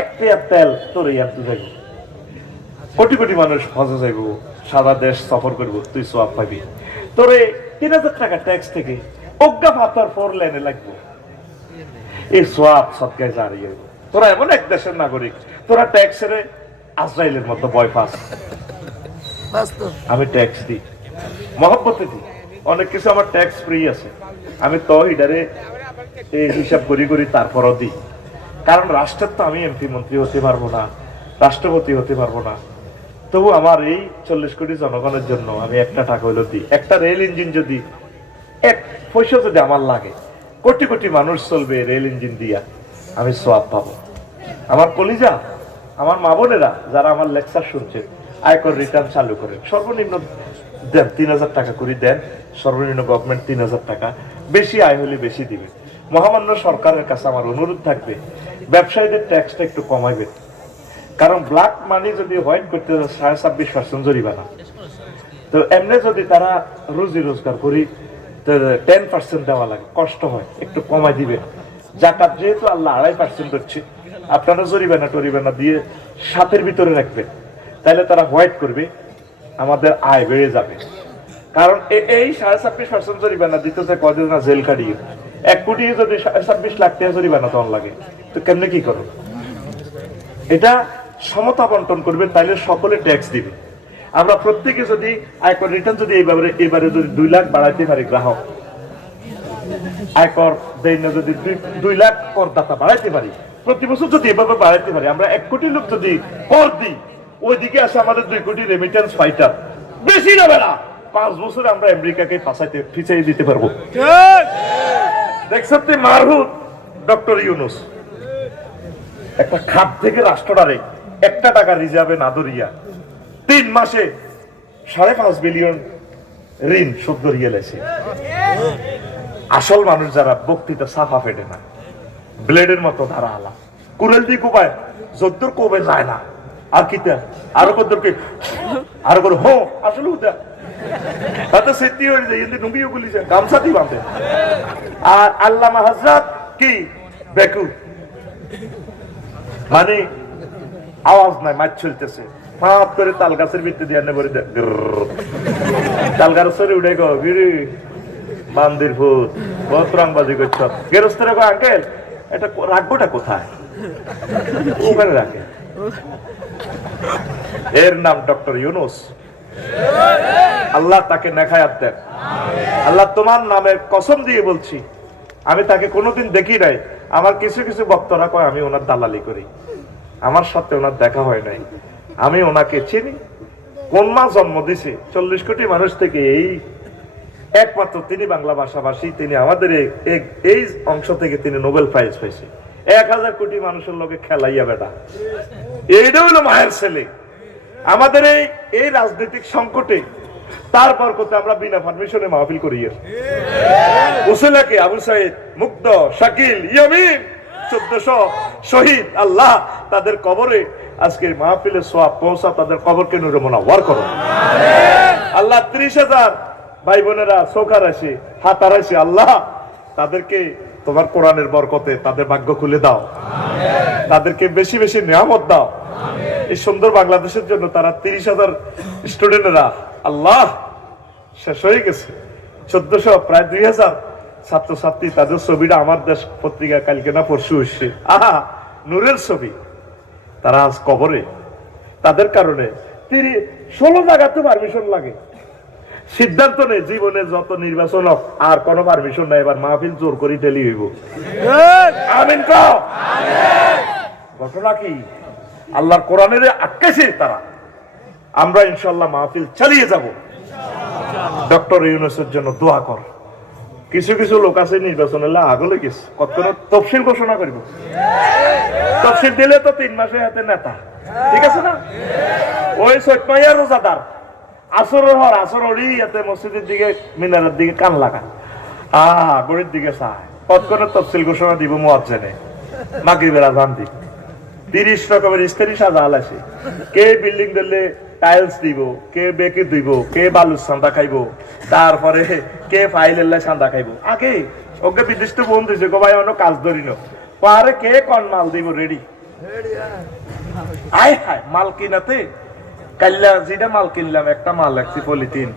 এক পেয়ার তেল তোর ইয়ার তো যাইব, কোটি কোটি মানুষ হজে যাইব, সারা দেশ সফর করবো, তুই সোয়াব পাবি। তোরে 3000 টাকা ট্যাক্স থেকে অজ্ঞা ভাতার 4 লাইনে লাগবো, এই সোয়াব সদকায় জারিয়ে। তোরা এমন এক দেশের নাগরিক, তোরা ট্যাক্সের আজরাইলের মতো ভয় পাস। আমি ট্যাক্স দিই, মহব্বতে দিই, অনেক কিছু আমার ট্যাক্স ফ্রি আছে, আমি তো হিডারে হিসাব করি করি তারপরও দিই। কারণ রাষ্ট্রের তো আমি এমপি মন্ত্রী হতে পারবো না, রাষ্ট্রপতি হতে পারবো না, তবু আমার এই 40 কোটি জনগণের জন্য আমি একটা টাকা হইলো দিই। একটা রেল ইঞ্জিন যদি 1 পয়সা যদি আমার লাগে, কোটি কোটি মানুষ চলবে রেল ইঞ্জিন দিয়া, আমি সোয়াব পাবো। আমার কলিজা, আমার মা বোনেরা যারা আমার লেকচার শুনছে, আয়কর রিটার্ন চালু করেন, সর্বনিম্ন দেন 3000 টাকা করে দেন, সর্বনিম্ন গভর্নমেন্ট 3000 টাকা, বেশি আয় হলে বেশি দিবে। মহামান্য সরকারের কাছে আমার অনুরোধ থাকবে, ব্যবসায়ীদের ট্যাক্সটা একটু কমাইবেন, কারণ ব্ল্যাক মানি যদি হোয়াইট করতে 26.5% জরিমানা, তো এমনি যদি তারা রুজি রোজগার করি 10% দেওয়া লাগে, কষ্ট হয়, একটু কমাই দিবেন। জাকাত যেহেতু আল্লাহ 2.5% হচ্ছে, আপনারা জরিমানা টরিমানা দিয়ে 7-এর ভিতরে রাখবেন, তাহলে তারা হোয়াইট করবে, আমাদের আয় বেড়ে যাবে। কারণ এই 26.5% জরিমানা দিতেছে কদিন না জেল কাটিয়ে, 1 কোটি যদি 26 লাখ টাকা জরিমানা তখন লাগে, তো কেমনে কি করো? এটা সমতা বন্টন করবে, তাইলে সকলে ট্যাক্স দিবে। আমরা প্রত্যেকে যদি আয়কর রিটার্ন যদি এবারে যদি 2 লাখ বাড়াইতে পারি, গ্রাহক আয়কর দেয় না, যদি 2 লাখ করদাতা বাড়াইতে পারি, প্রতি বছর যদি এভাবে বাড়াইতে পারি, আমরা 1 কোটি লোক যদি কর দিই, ওইদিকে আসে আমাদের 2 কোটি রেমিটেন্স ফাইটার, বেশি যাবে না, 5 বছরে আমরা আমেরিকাকে ফিচাই দিতে পারবো। দেখছেন মারহুদ ডক্টর ইউনুস একটা খাত থেকে রাষ্ট্রটারে 1 টাকা রিজার্ভে না ধরিয়া 3 মাসে 5.5 বিলিয়ন ঋণ শোধ করিয়ে লেছে। আসল মানুষ যারা বক্তৃতা সাফা ফেটে না, ব্লেডের মতো ধারা আলা, কুরেল দিয়ে কোপায়, যদ্দুর কোবে যায় না, আর কি আরো কদ্দুরকে আরো করে হো আসলে উঠা তাতে সেটি হয়ে যায়, এতে নুঙ্গিও গুলিছে, গামছা দিয়ে বাঁধে। আর আল্লামা হযরত কি বেকু, মানে আওয়াজ নাই, মাছ চলতেছে, ফাঁপ করে তাল গাছের ভিতরে দিয়ে বলে তাল গাছের উঠে গো গিরি বান্দির ভূত, বহুত রংবাজি করছ, গেরস্তের আঙ্কেল এটা রাখবোটা কোথায়? ওখানে রাখে। এর নাম ডক্টর ইউনুস, আল্লাহ তাকে নেখায়াত দেন। আল্লাহ তোমার নামের কসম দিয়ে বলছি, আমি তাকে কোনোদিন দেখি নাই। আমার কিছু কিছু বক্তরা কয় আমি ওনার দালালি করি, আমার সাথে ওনার দেখা হয় নাই, আমি ওনাকে চিনি। কোন মা জন্ম দিছে 40 কোটি মানুষ থেকে এই একমাত্র তিনি বাংলা ভাষাভাষী, তিনি আমাদের এই অংশ থেকে তিনি নোবেল প্রাইজ পাইছে। 1000 কোটি মানুষের লোকে খেলাইয়া বেটা, এইটা হলো মায়ের ছেলে। আমাদের এই রাজনৈতিক সংকটে তারপর করতে আমরা বিনা পারমিশনে মাহফিল করি। উসুলাকে আবু সাইদ, মুগ্ধ, শাকিল, ইয়ামিন 1400 শহীদ, আল্লাহ তাদের কবরে আজকের মাহফিলের সোয়াব পৌঁছা, তাদের কবরকে নূরে মুনাওয়ার করো। আল্লাহ 30,000 ভাই বোনেরা চোখা রাশি হাতা রাশি, আল্লাহ তাদেরকে তোমার কোরআনের বরকতে তাদের ভাগ্য খুলে দাও, তাদেরকে বেশি বেশি নিয়ামত দাও। এই সুন্দর বাংলাদেশের জন্য তারা 30,000 স্টুডেন্টরা আল্লাহ শেষ হয়ে গেছে, 1400 প্রায় 2000 ছাত্রছাত্রী, তাদের ছবিটা আমার দেশ পত্রিকা কালকে না পরশু হচ্ছে, আহা নূরের ছবি, তারা আজ কবরে। তাদের কারণে 16 জায়গাতে পারমিশন লাগে, সিদ্ধান্ত নেই জীবনে যত নির্বাচন হোক আর কোন পারমিশন নাই, এবার মাহফিল জোর করে ঠেলি হইব। আমিন কও। ঘটনা কি? আল্লাহর কোরআনের আটকেছে তারা। আমরা ইনশাআল্লাহ মাহফিল চালিয়ে যাব। ডক্টর ইউনূসের জন্য দোয়া কর। কিছু কিছু লোক আছে নির্বাচনের আগলে গেছে, কতক্ষণ তফসিল ঘোষণা করব, তফসিল দিলে তো 3 মাসের হাতে নেতা, ঠিক আছে না? ওই সৈকমাইয়া রোজাদার আসরের হর আসরই এতে মসজিদের দিকে মিনারের দিকে কান লাগা, গড়ির দিকে চায়, কতক্ষণ তফসিল ঘোষণা দিব মুয়াজ্জিনে, মাগরিবের আযান দিব। 30 রকমের ইস্তারি সাজা আছে, কে বিল্ডিং দিলে টাইলস দিব, কে বেকে দিব, কে বালুর সান্দা খাইব, তারপরে কে ফাইলের সান্দা খাইব। আগে ওকে বিদেশ তো বোন দিছে, গো ভাই অন্য কাজ ধরি না, পারে কে কন মাল দিব রেডি, আয় হায় মাল কিনাতে কাল্লা যেটা মাল কিনলাম একটা মাল লাগছি পলিথিন